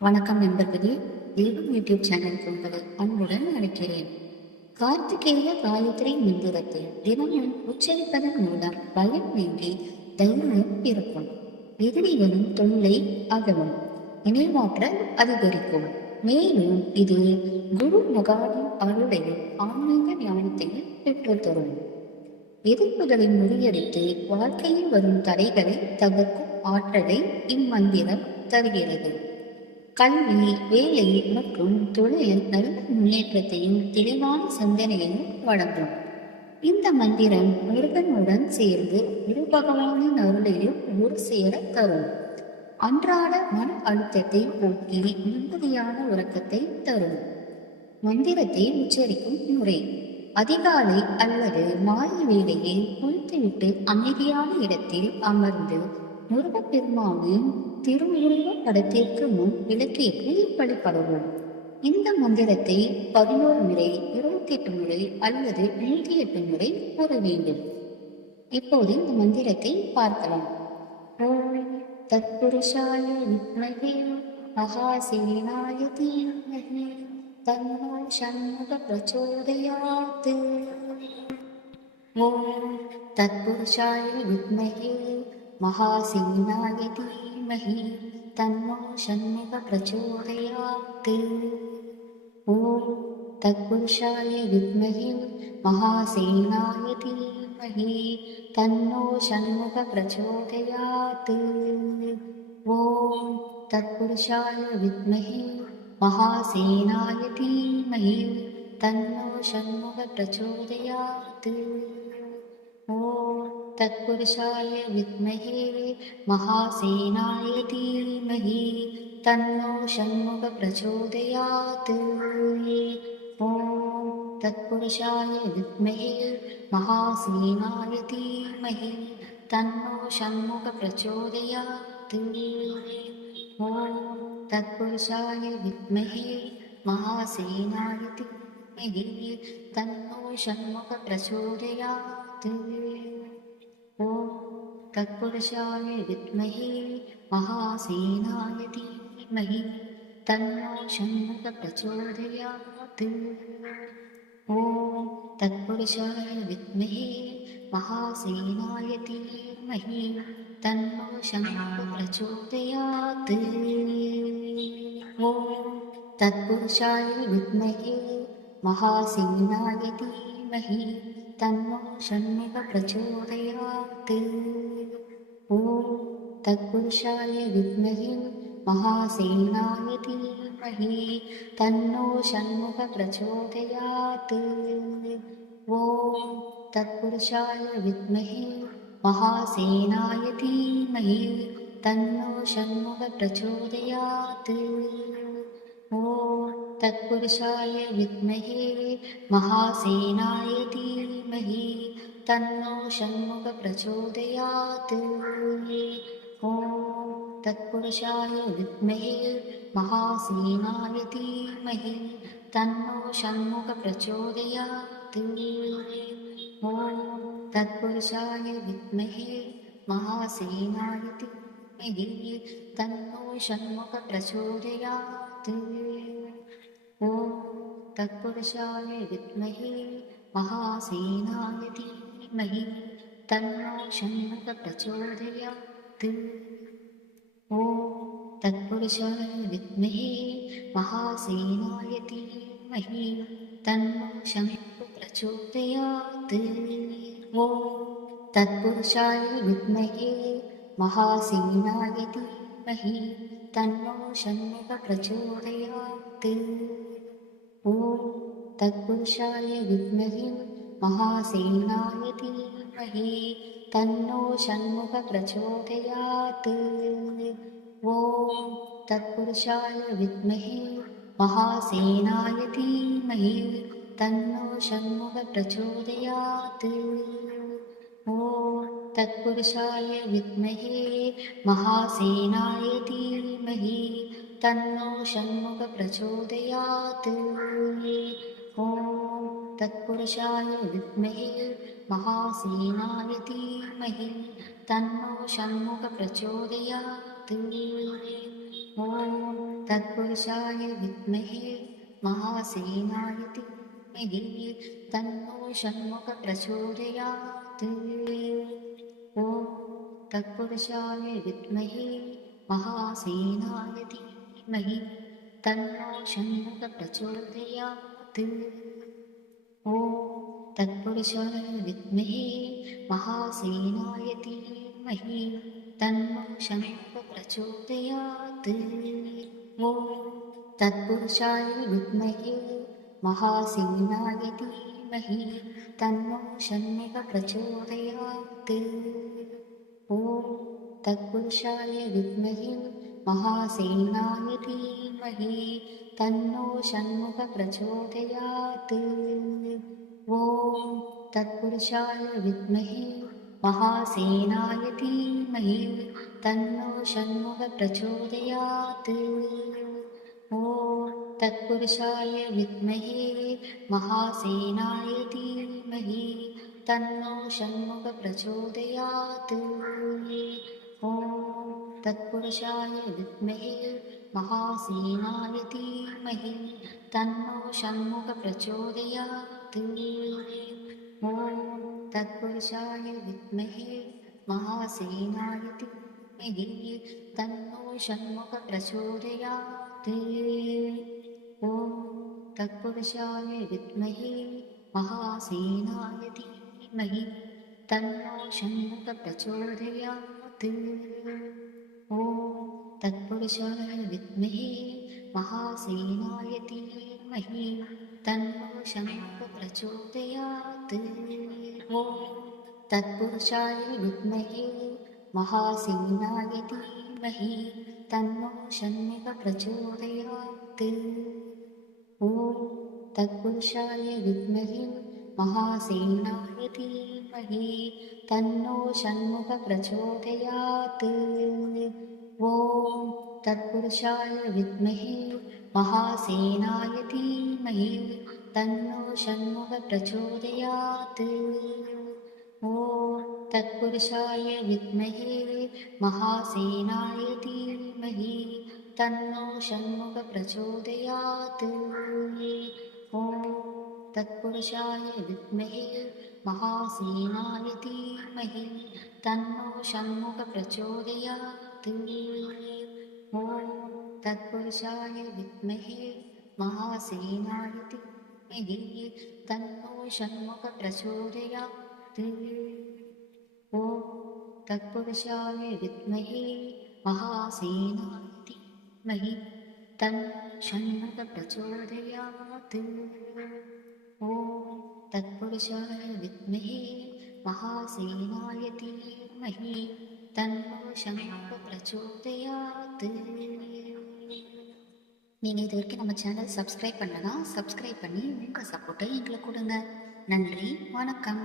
வணக்கம் நண்பர்களே, தெய்வம் யூடியூப் சேனலுக்கு உங்களை அன்புடன் அழைக்கிறேன். கார்த்திகேய காயத்ரி மந்திரத்தை தினமும் உச்சரிப்பதன் மூலம் பயம் நீங்கி தைரியம் பிறக்கும். எதிரிகளும் தொல்லை அகலும், நினைவாற்றல் அதிகரிக்கும். மேலும் இது குரு மகானின் அருளையும் ஆன்மீக ஞானத்தையும் பெற்றுத்தரும். எதிர்ப்புகளை முறியடித்து வாழ்க்கையில் வரும் தடைகளை தவிர்க்கும் ஆற்றலை இம்மந்திரம் தருகிறது. கல்வி, வேலை மற்றும் தொழிலில் நல்ல முன்னேற்றத்தையும் தெளிவான சிந்தனையையும் வழங்கும். இந்த மந்திரம் முருகனுடன் சேர்ந்து குரு பகவானின் அருளையும் ஒரு சேர தரும். அன்றாட மன அழுத்தத்தை போக்கி நிம்மதியான உறக்கத்தை தரும். மந்திரத்தை உச்சரிக்கும் முறை: அதிகாலை அல்லது மாலை வேளையில் குளித்துவிட்டு அமைதியான இடத்தில் அமர்ந்து முருகப்பெருமானின் திருவுருவ படத்திற்கு முன் விளக்கேற்றி வழிபடுவோம். இந்த மந்திரத்தை 11 முறை, 28 முறை அல்லது 108 முறை கூற வேண்டும். இப்போது இந்த மந்திரத்தை பார்க்கலாம். ஓம் தத்புருஷாய வித்மஹே மகாசேனாய தீமஹி தன்னோ ஷண்முக பிரச்சோதயாத். ஓம் தத்புருஷாய வித்மஹே மகாசேனாய தீமஹி தன்னோ ஷண்முக பிரச்சோதயாத். ஓம் தத்புருஷாய வித்மஹே மகாசேனாய தீமஹி தன்னோ ஷண்முக பிரச்சோதயாத். ஓம் தத்புருஷாய வித்மஹே மகாசேனாய தீமஹி தன்னோ ஷண்முக பிரச்சோதயாத். ஓம் தத்புருஷாய வித்மஹே மகாசேனாய தீமஹி தன்னோ ஷண்முக பிரச்சோதயாத். ஓம் தத்புருஷாய வித்மஹே மகாசேனாய தீமஹி தன்னோ ஷண்முக பிரச்சோதயாத். ஓம் தத்புருஷாய வித்மஹே மகாசேனாய தீமஹி தன்னோ ஷண்முக பிரச்சோதயாத். ஓம் தத்புருஷாய வித்மஹே மகாசேனாய தீமஹி தன்னோ ஷண்முக பிரச்சோதயாத். ஓம் தத்புருஷாய வித்மஹே மகாசேனாய தீமஹி தன்னோ ஷண்முக பிரச்சோதயாத். ஓம் தத்புருஷாய வித்மஹே மகாசேனாய தீமஹி தன்னோ ஷண்முக பிரச்சோதயாத். ஓம் தத்புருஷாய வித்மஹே மகாசேனாய தீமஹி தன்னோ ஷண்முக பிரச்சோதயாத். ஓம் தத்புருஷாய வித்மஹே மகாசேனாய தீமஹி தன்னோ ஷண்முக பிரச்சோதயாத். ஓம் தத்புருஷாய வித்மஹே மகாசேனாய தீமஹி தன்னோ ஷண்முக பிரச்சோதயாத். ஓம் தத்புருஷாய வித்மஹே மகாசேனாய தீமஹி தன்னோ ஷண்முக பிரச்சோதயாத். ஓம் தத்புருஷாய வித்மஹே மகாசேனாய தீமஹி தன்னோ ஷண்முக பிரச்சோதயாத். ஓம் தத்புருஷாய வித்மஹே மகாசேனாய தீமஹி தன்னோ ஷண்முக பிரச்சோதயாத். ஓம் தத்புருஷாய வித்மஹே மகாசேனாய தீமஹி தன்னோ ஷண்முக பிரச்சோதயாத். ஓம் தத்புருஷாய வித்மஹே மகாசேனாய தீமஹி தன்னோ ஷண்முக பிரச்சோதயாத். ஓம் தத்புருஷாய வித்மஹே மகாசேனாய தீமஹி தன்னோ ஷண்முக பிரச்சோதயாத். ஓம் தத்புருஷாய வித்மஹே மகாசேனாய தீமஹி தன்னோ ஷண்முக பிரச்சோதயாத். ஓம் தத்புருஷாய வித்மஹே மகாசேனாய தீமஹி தன்னோ ஷண்முக பிரச்சோதயாத். ஓம் தத்புருஷாய வித்மஹே மகாசேனாய தீமஹி தன்னோ ஷண்முக பிரச்சோதயாத். ॐ तत्पुरुषाय विद्महे महासेनाय धीमहि तन्नो षण्मुखः प्रचोदयात्। ॐ तत्पुरुषाय विद्महे महासेनाय धीमहि तन्नो षण्मुखः प्रचोदयात्। ॐ तत्पुरुषाय विद्महे महासेनाय धीमहि तन्नो षण्मुखः प्रचोदयात्। ॐ तत्पुरुषाय विद्महे महासेनाय धीमहि तन्नो षण्मुखः प्रचोदयात्। ॐ तत्पुरुषाय विद्महे महासेनाय धीमहि तन्नो षण्मुखः प्रचोदयात्। ॐ तत्पुरुषाय विद्महे महासेनाय धीमहि तन्नो षण्मुखः प्रचोदयात्। ॐ तत्पुरुषाय विद्महे महासेनाय धीमहि तन्नो षण्मुखः प्रचोदयात्। ॐ तत्पुरुषाय विद्महे महासेनाय धीमहि तन्नो षण्मुखः प्रचोदयात्। ॐ तत्पुरुषाय विद्महे महासेनाय धीमहि तन्नो षण्मुखः प्रचोदयात्। ॐ तत्पुरुषाय विद्महे महासेनाय धीमहि तन्नो षण्मुखः प्रचोदयात्। ॐ तत्पुरुषाय विद्महे महासेनाय धीमहि तन्नो षण्मुखः प्रचोदयात्। ॐ तत्पुरुषाय विद्महे महासेनाय धीमहि तन्नो षण्मुखः प्रचोदयात्। ॐ तत्पुरुषाय विद्महे महासेनाय धीमहि तन्नो षण्मुखः प्रचोदयात्। ॐ तत्पुरुषाय विद्महे महासेनाय धीमहि तन्नो षण्मुखः प्रचोदयात्। ॐ तत्पुरुषाय विद्महे महासेनाय धीमहि तन्नो षण्मुखः प्रचोदयात्। ॐ तत्पुरुषाय विद्महे महासेनाय धीमहि तन्नो षण्मुखः प्रचोदयात्। ॐ तत्पुरुषाय विद्महे महासेनाय धीमहि तन्नो षण्मुखः प्रचोदयात्। ॐ तत्पुरुषाय विद्महे महासेनाय धीमहि तन्नो षण्मुखः प्रचोदयात्। ॐ तत्पुरुषाय विद्महे महासेनाय धीमहि तन्नो षण्मुखः प्रचोदयात्. நீங்கள் இது வரைக்கும் நம்ம சேனல் சப்ஸ்கிரைப் பண்ணலனா சப்ஸ்கிரைப் பண்ணி உங்கள் சப்போர்ட்டை எங்களுக்கு கொடுங்க. நன்றி, வணக்கம்.